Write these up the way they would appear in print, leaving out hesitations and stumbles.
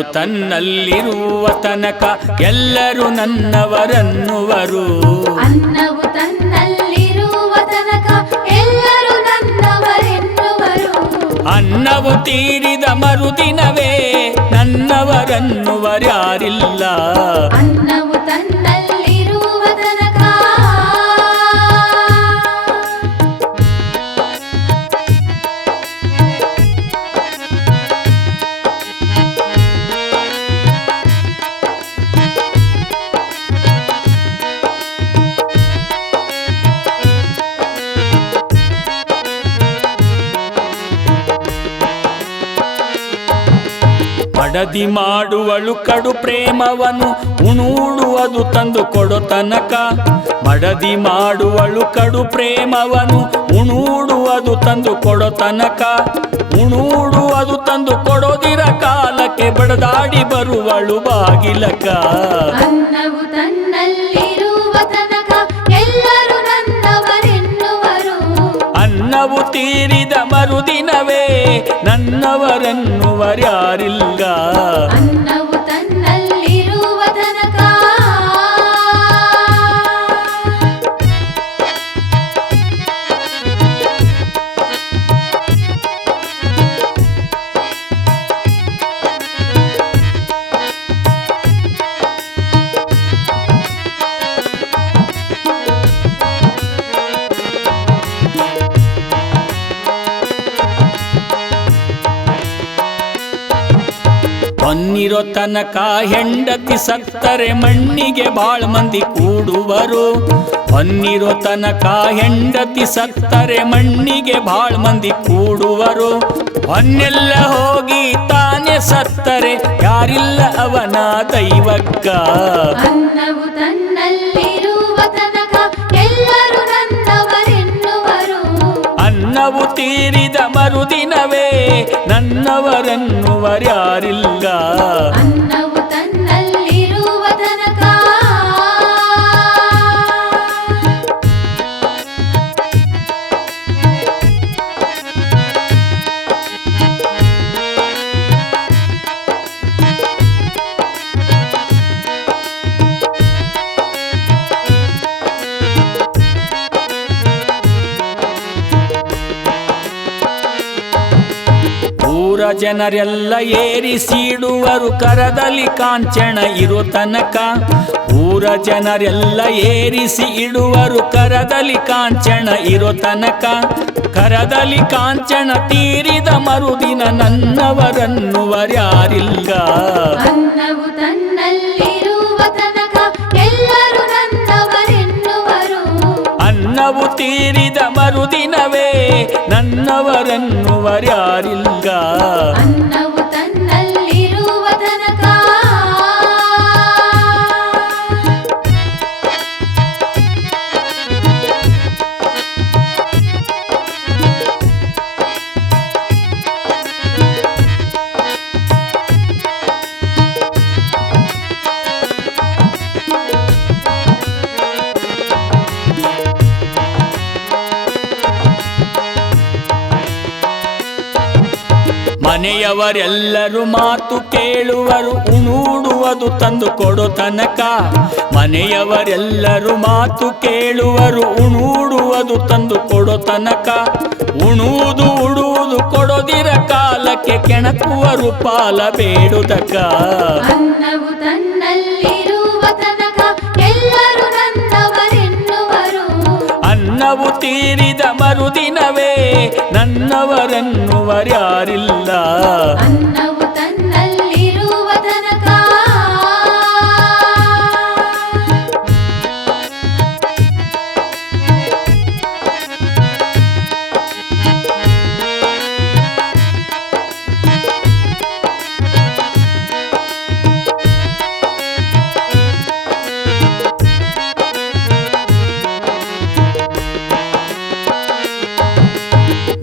ಅನ್ನವು ತನ್ನಲ್ಲಿರುವ ತನಕ ಎಲ್ಲರೂ ನನ್ನವರನ್ನುವರು. ಅನ್ನವು ತನ್ನಲ್ಲಿರುವ ತನಕ ಎಲ್ಲರೂ ನನ್ನವರೆನ್ನುವರು. ಅನ್ನವು ತೀರಿದ ಮರುದಿನವೇ ನನ್ನವರನ್ನುವರ್ಯಾರಿಲ್ಲ. ಅನ್ನವು ತನ್ನಲ್ಲಿರುವ ತನಕ ಮಡದಿ ಮಾಡುವಳು ಕಡು ಪ್ರೇಮವನು ಉಣುಡುವುದು ತಂದು ಕೊಡೋ ತನಕ. ಮಡದಿ ಮಾಡುವಳು ಕಡು ಪ್ರೇಮವನು ಉಣುಡುವುದು ತಂದು ಕೊಡೋ ತನಕ. ಉಣುಡುವುದು ತಂದು ಕೊಡೋದಿರ ಕಾಲಕ್ಕೆ ಬಡದಾಡಿ ಬರುವಳು ಬಾಗಿಲಕ. ಅನ್ನವು ತನ್ನಲ್ಲಿರುವ ತನಕ ಎಲ್ಲರೂ ನನ್ನವರೆನ್ನುವರು. ಅನ್ನವು ತೀರಿದ ಮರುದಿನವೇ ನನ್ನವರನ್ನುವರ್ಯಾರಿಲ್ಲ. ಅನ್ನವು ತನ್ನಲ್ಲಿರುವ ತನಕ ಹೊನ್ನಿರೋ ತನಕ ಹೆಂಡತಿ ಸತ್ತರೆ ಮಣ್ಣಿಗೆ ಬಾಳ್ ಮಂದಿ ಕೂಡುವರು. ಹೊನ್ನಿರೋ ತನಕ ಹೆಂಡತಿ ಸತ್ತರೆ ಮಣ್ಣಿಗೆ ಬಾಳ್ ಮಂದಿ ಕೂಡುವರು. ಹೊನ್ನೆಲ್ಲ ಹೋಗಿ ತಾನೇ ಸತ್ತರೆ ಯಾರಿಲ್ಲ ಅವನ ದೈವಕ್ಕ. ಅನ್ನವು ತನ್ನಲ್ಲಿರುವ ತನಕ ಎಲ್ಲರೂ ನನ್ನವರೆನ್ನುವರು. ಅನ್ನವು ತೀರಿದ ಮರುದಿನವೇ ನನ್ನವರನ್ನುವರ್ಯಾರಿಲ್ಲ. ಅನ್ನವು ತನ್ನಲ್ಲಿರುವ ತನಕ ಊರ ಜನರೆಲ್ಲ ಏರಿಸಿಡುವರು ಕರದಲ್ಲಿ ಕಾಂಚನ ಇರೋ ತನಕ. ಊರ ಜನರೆಲ್ಲ ಏರಿಸಿ ಇಡುವರು ಕರದಲ್ಲಿ ಕಾಂಚನ ಇರೋ ತನಕ. ಕರದಲ್ಲಿ ಕಾಂಚನ ತೀರಿದ ಮರುದಿನ ನನ್ನವರನ್ನುವರ್ಯಾರಿಲ್ಲ. ಅನ್ನವು ತನ್ನಲ್ಲಿರುವ ತನಕ ಎಲ್ಲರೂ ನನ್ನವರೆನ್ನುವರು. ಅನ್ನವು ತೀರಿದ ಮರುದಿನವೇ ನನ್ನವರನ್ನುವರ್ಯಾರಿಲ್ಲ. ಅನ್ನವು ತನ್ನಲ್ಲಿರುವ ತನಕ ಮನೆಯವರೆಲ್ಲರೂ ಮಾತು ಕೇಳುವರು ಉಣುಡುವುದು ತಂದು ಕೊಡೋ ತನಕ. ಮನೆಯವರೆಲ್ಲರೂ ಮಾತು ಕೇಳುವರು ಉಣುಡುವುದು ತಂದು ಕೊಡೋ ತನಕ. ಉಣುವುದು ಉಡುವುದು ಕೊಡೋದಿರ ಕಾಲಕ್ಕೆ ಕೆಣಕುವರು ಪಾಲ ಬೇಡುದಕ. ಅನ್ನವು ತನ್ನಲ್ಲಿರುವ ತನಕ ಎಲ್ಲರೂ ನನ್ನವರೆನ್ನುವರು. ಅನ್ನವು ತೀರಿದ ಮರುದಿನವೇ ನನ್ನವರನ್ನುವರ್ಯಾರಿಲ್ಲ. ಅನ್ನವು ತನ್ನಲ್ಲಿರುವ ತನಕ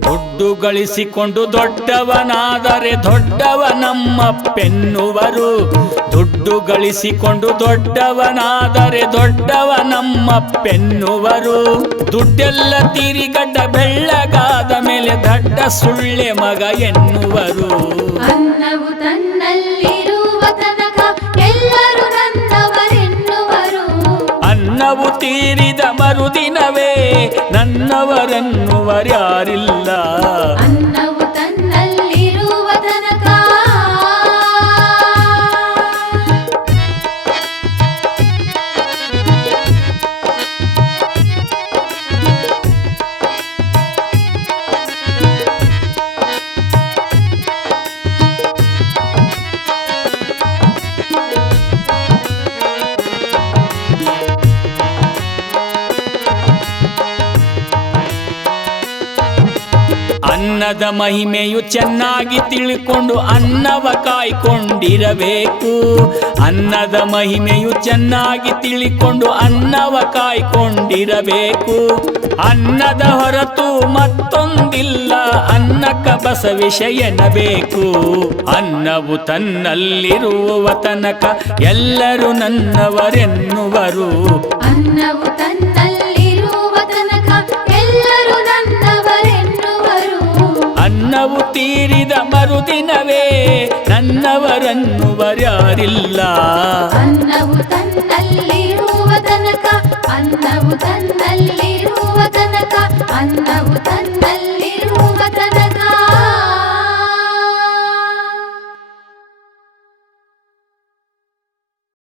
ದುಡ್ಡು ಗಳಿಸಿಕೊಂಡು ದೊಡ್ಡವನಾದರೆ ದೊಡ್ಡವನಮ್ಮಪ್ಪೆನ್ನುವರು. ದುಡ್ಡು ಗಳಿಸಿಕೊಂಡು ದೊಡ್ಡವನಾದರೆ ದೊಡ್ಡವನಮ್ಮಪ್ಪೆನ್ನುವರು. ದುಡ್ಡೆಲ್ಲ ತೀರಿಗಡ್ಡ ಬೆಳ್ಳಗಾದ ಮೇಲೆ ದಡ್ಡ ಸುಳ್ಳೆ ಮಗ ಎನ್ನುವರು. ಅನ್ನವು ತನ್ನಲ್ಲಿರುವ ಮರುದಿನವೇ ನನ್ನವರೆನ್ನುವರ್ಯಾರಿಲ್ಲ. ಅನ್ನವು ತನ್ನಲ್ಲಿರುವ ತನಕ ಅನ್ನದ ಮಹಿಮೆಯು ಚೆನ್ನಾಗಿ ತಿಳ್ಕೊಂಡು ಅನ್ನವ ಕಾಯ್ಕೊಂಡಿರಬೇಕು. ಅನ್ನದ ಮಹಿಮೆಯು ಚೆನ್ನಾಗಿ ತಿಳಿಕೊಂಡು ಅನ್ನವ ಕಾಯ್ಕೊಂಡಿರಬೇಕು. ಅನ್ನದ ಹೊರತು ಮತ್ತೊಂದಿಲ್ಲ, ಅನ್ನಕ್ಕ ಬಸವೇಶ ಎನ್ನಬೇಕು. ಅನ್ನವು ತನ್ನಲ್ಲಿರುವ ತನಕ ಎಲ್ಲರೂ ನನ್ನವರೆನ್ನುವರು. ಅನ್ನವು ತನ್ನಲ್ಲಿರುವ ತನಕ ಎಲ್ಲರೂ ನನ್ನವರೆನ್ನುವರು. ಅನ್ನವು ತೀರಿದ ಮರುದಿನವೇ ನನ್ನವರನ್ನುವರ್ಯಾರಿಲ್ಲ. ಅನ್ನವು ತನ್ನಲ್ಲಿರುವ ತನಕ ಅನ್ನವು ತನ್ನಲ್ಲಿರುವ ತನಕ